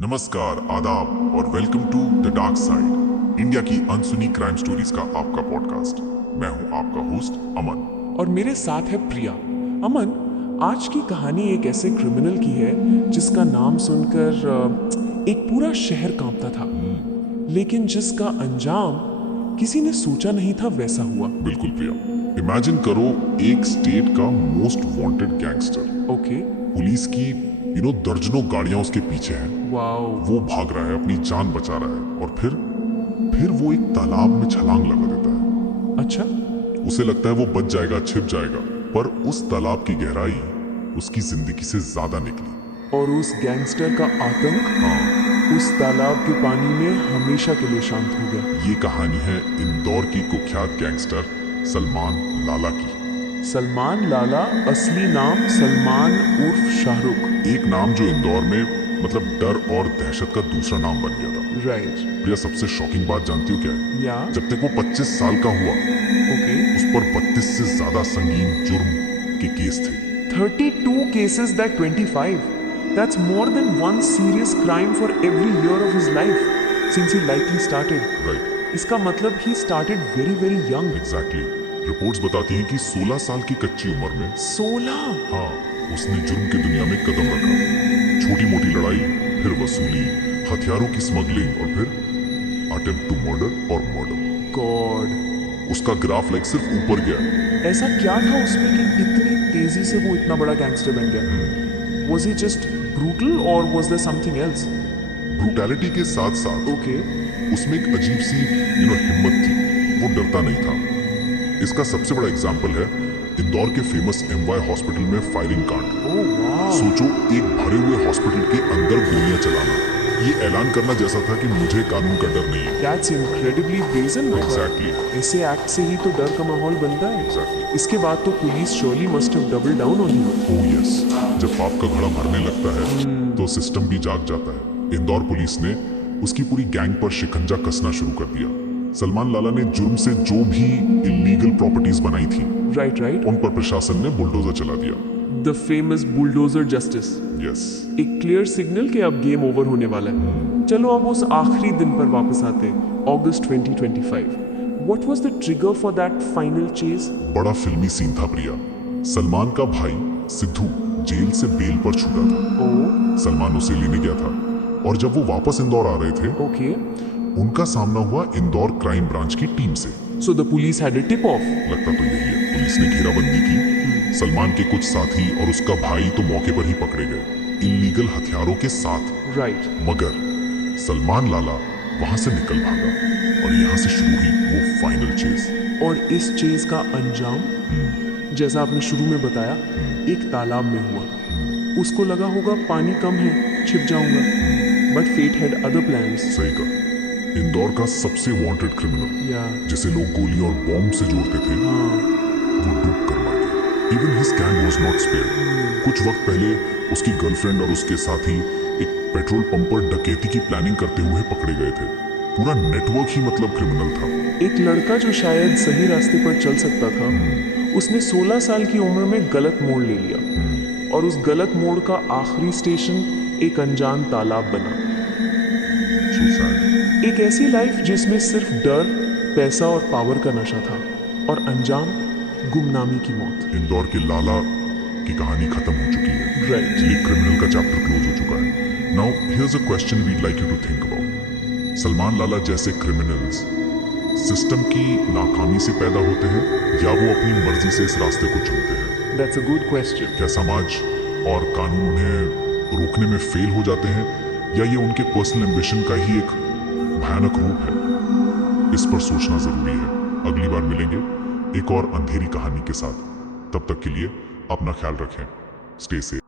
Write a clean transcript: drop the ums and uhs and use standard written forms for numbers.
नमस्कार, आदाब और welcome to the dark side, India की अनसुनी क्राइम स्टोरीज का आपका पॉडकास्ट। मैं हूं आपका होस्ट अमन। और मेरे साथ है प्रिया। अमन, आज की कहानी एक ऐसे क्रिमिनल की है जिसका नाम सुनकर एक पूरा शहर कांपता था, लेकिन जिसका अंजाम किसी ने सोचा नहीं था वैसा हुआ। बिल्कुल प्रिया, इमेजिन करो एक स्टेट का most wanted gangster. Okay. Police की दर्जनों गाड़ियां उसके पीछे हैं। वाओ। वो भाग रहा है, अपनी जान बचा रहा है, और फिर वो एक तालाब में छलांग लगा देता है। अच्छा। उसे लगता है वो बच जाएगा, छिप जाएगा, पर उस तालाब की गहराई उसकी जिंदगी से ज्यादा निकली। और उस गैंगस्टर का आतंक उस तालाब के पानी में हमेशा के लिए शांत हो गया। ये कहानी है इंदौर की कुख्यात गैंगस्टर सलमान लाला की। सलमान लाला, असली नाम सलमान उर्फ शाहरुख। एक नाम जो इंदौर में डर और दहशत का दूसरा नाम बन गया था। राइट। प्रिया, सबसे शॉकिंग बात जानती हो क्या है? या। जब तक वो 25 साल का हुआ, ओके। उस पर 32 से ज्यादा संगीन जुर्म के केस थे। 32 cases that 25. That's more than one serious crime for every year of his life since he likely started. Right, इसका मतलब he started very very young. Exactly. Reports बताती हैं कि 16 साल की कच्ची उम्र में 16। हाँ, उसने जुर्म की दुनिया में कदम रखा। छोटी मोटी लड़ाई, फिर वसूली, हथियारों की स्मगलिंग, और फिर अटेम्प्ट टू मर्डर और मर्डर। गॉड। उसका ग्राफ सिर्फ ऊपर गया। ऐसा क्या था उसमें कि इतनी तेजी से वो इतना बड़ा गैंगस्टर बन गया? Was he just brutal or was there something else? Brutality के साथ साथ Okay. उसमें एक अजीब सी हिम्मत थी। वो डरता नहीं था। इसका सबसे बड़ा एग्जाम्पल है इंदौर के फेमस MY हॉस्पिटल में फायरिंग कांड। Oh wow. सोचो, एक भरे हुए हॉस्पिटल के अंदर गोलियां चलाना, ये ऐलान करना जैसा था कि मुझे कानून का डर नहीं है। That's incredibly brazen. एग्जैक्टली। ऐसे एक्ट से ही तो डर का माहौल बनता है। एग्जैक्टली। इसके बाद तो police surely must have doubled down on him. Oh yes, जब पाप का घड़ा भरने लगता है तो सिस्टम भी जाग जाता है। इंदौर पुलिस ने उसकी पूरी गैंग पर शिकंजा कसना शुरू कर दिया। सलमान लाला ने जुर्म से जो भी इलीगल प्रॉपर्टीज बनाई थी, Right, right. उन पर प्रशासन ने बुलडोजर चला दिया। The famous bulldozer justice. Yes. एक क्लियर सिग्नल कि अब गेम ओवर होने वाला है। चलो अब उस आखिरी दिन पर वापस आते हैं, अगस्त 2025. What was the trigger for that final chase? बड़ा फिल्मी सीन था प्रिया। सलमान का भाई सिद्धू जेल से बेल पर छूटा था। Oh, सलमान उसे लेने गया था, और जब वो वापस इंदौर आ रहे थे, okay. उनका सामना हुआ इंदौर क्राइम ब्रांच की टीम से। So the police had a tip-off. लगता तो यही है। पुलिस ने घेराबंदी की। सलमान के कुछ साथी और उसका भाई तो मौके पर ही पकड़े गए, इल्लीगल हथियारों के साथ। Right. मगर सलमान लाला वहां से निकल भागा, और यहाँ से शुरू हुई वो फाइनल चेज। और इस चेज का अंजाम, जैसा आपने शुरू में बताया, एक तालाब में हुआ। उसको लगा होगा पानी कम है, छिप जाऊंगा। But fate had other plans. सही कहा। इंदौर का सबसे वांटेड क्रिमिनल, या। जिसे लोग गोली और बॉम्ब से जोड़ते थे, हाँ। वो डूब कर मर गया। Even his gang was not spared. कुछ वक्त पहले उसकी गर्लफ्रेंड और उसके साथी एक पेट्रोल पंप पर डकैती की प्लानिंग करते हुए पकड़े गए थे। पूरा नेटवर्क ही क्रिमिनल था। एक लड़का जो शायद सही रास्ते पर चल सकता था, उसने 16 साल की उम्र में गलत मोड़ ले लिया, और उस गलत मोड़ का आखिरी स्टेशन एक अनजान तालाब बना। सुसाइड। एक ऐसी लाइफ जिसमें सिर्फ डर, पैसा और पावर का नशा था, और अंजाम गुमनामी की मौत। इंदौर के लाला की कहानी खत्म हो चुकी है। राइट। ये क्रिमिनल का चैप्टर क्लोज हो चुका है। Now here's a question we'd like you to think about. Salman Lala जैसे क्रिमिनल्स सिस्टम की नाकामी से पैदा होते हैं, या वो अपनी मर्जी से इस रास्ते को चुनते हैं? That's a good question. क्या समाज और कानून उन्हें रोकने में फेल हो जाते हैं, या ये उनके पर्सनल एम्बिशन का ही एक भयानक रूप है? इस पर सोचना जरूरी है। अगली बार मिलेंगे एक और अंधेरी कहानी के साथ। तब तक के लिए अपना ख्याल रखें। Stay safe.